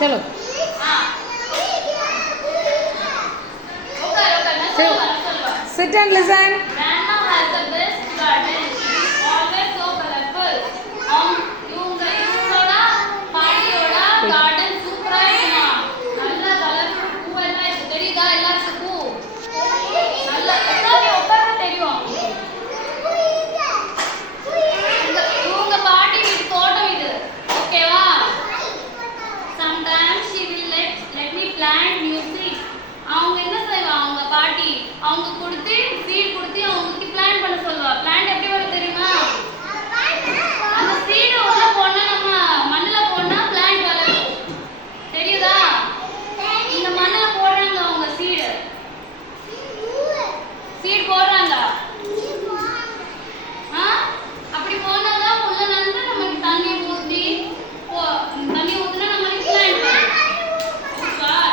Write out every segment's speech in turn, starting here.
चलो sit and listen. Grandma has the best garden. It is always so colorful. இவங்களோட பாட்டியோட garden சூப்பரா இருக்குமா. நல்ல கலர்ஃபுல் பூவெல்லாம் இருக்கு. தெரியுதா எல்லாத்துக்கும்? நல்ல உட்கார தெரியும். இவங்க பாட்டி வீட்டு தோட்டம் இது. ஓகேவா? Sometimes she will let me plant new seeds. அவங்க என்ன செய்வா அவங்க பாட்டி அவங்க கொடுத்து சீட் கொடுத்து அவங்களுக்கு பிளான் பண்ண சொல்வா. பிளான் எப்படி வரும் தெரியுமா? அந்த சீடு உள்ள போனா நம்ம மண்ணுல போனா பிளான்ட் வளரும். தெரியுதா? இந்த மண்ணுல போடுறாங்க அவங்க சீடு போடுறாங்க. அப்படி போனாதான் உள்ள நந்து நமக்கு தண்ணி ஊத்துனா நமக்கு பிளான்ட் வரும்.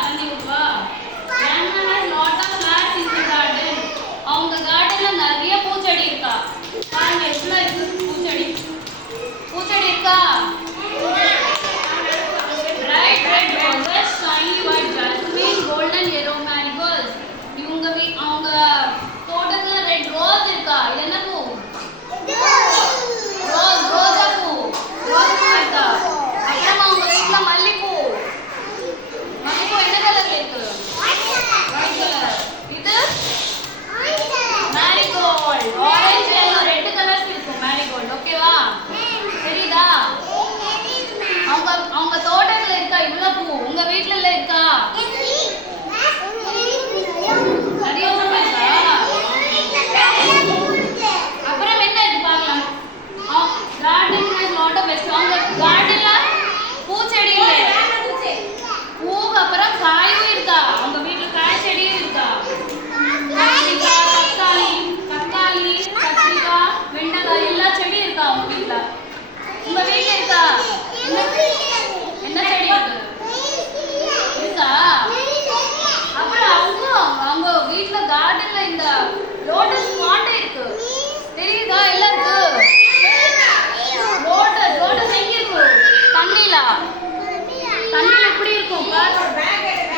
தண்ணி ஊத்துவா. Grandma has lot of plants in the garden. அவங்க கார்டன்ல நிறைய பூச்செடி இருக்கா. பாருங்க எவ்வளவு இருக்கு பூச்செடி இருக்கா? Bright red roses, shiny white jasmine, golden yellow marigolds. அவங்க தோட்டத்துல ரெட் ரோஸ் இருக்கா. இது என்ன பூ? ரோஜா பூ இருக்கா. அப்புறமா அவங்க வீட்டுல மல்லிப்பூ என்ன கலர்ல இருக்கு? இது மேரிகோல்ட். ஆரஞ்சு எல்லாம் ரெட் கலர்ஸ் இருக்கும் மேரிகோல்ட். ஓகேவா? தெரியுதா? அவங்க தோட்டத்துல இருக்கா இவ்வளவு பூ. உங்க வீட்ல இருக்கா? நிறைய பூ இருக்கா? அப்புறம் என்ன இருக்கு பார்க்கலாம். Garden has lot of veg. அவங்க கார்டன்ல பூச்செடி இல்ல பூ அப்புறம் காயும் இருக்கா. அவங்க வீட்ல காய் செடியும் இருக்கா. தக்காளி கத்திரிக்காய் வெண்டைக்காய் எல்லா செடியும் இருக்கா அவங்க வீட்ல. உங்க வீட்ல இருக்கா? என்ன செடி இருக்கு? இருக்கா? அப்புறம் அவங்க வீட்ல கார்டன்ல இந்த லோட்டஸ் பாண்ட் இருக்கு. தெரியுதா? எல்லாம் இருக்கு. லோட்டஸ் எங்க இருக்கு? தண்ணில எப்படி இருக்கும்?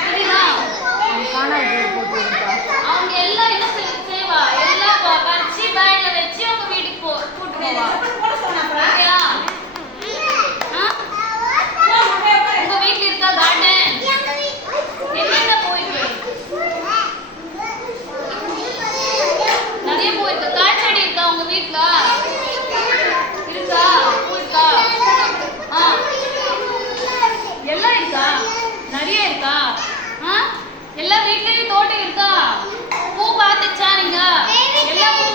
தெரியுதா? அவங்க எல்லாம் என்ன செய்வா? எல்லாம் பறிச்சு பேக்ல வச்சு அவங்க வீட்டுக்கு கூட்டு போவா. ஓகேவா? உங்க வீட்ல இருக்கா கார்டன்? என்னென்ன பூ இருக்கு? நிறைய பூ இருக்கு. காய் செடி இருக்கா உங்க வீட்ல? இருக்கா? பூ இருக்கா? எல்லாம் இருக்கா? நிறைய இருக்கா? எல்லா வீட்லயும் தோட்டம் இருக்கா? பூ பார்த்துச்சா நீங்க? எல்லா பூ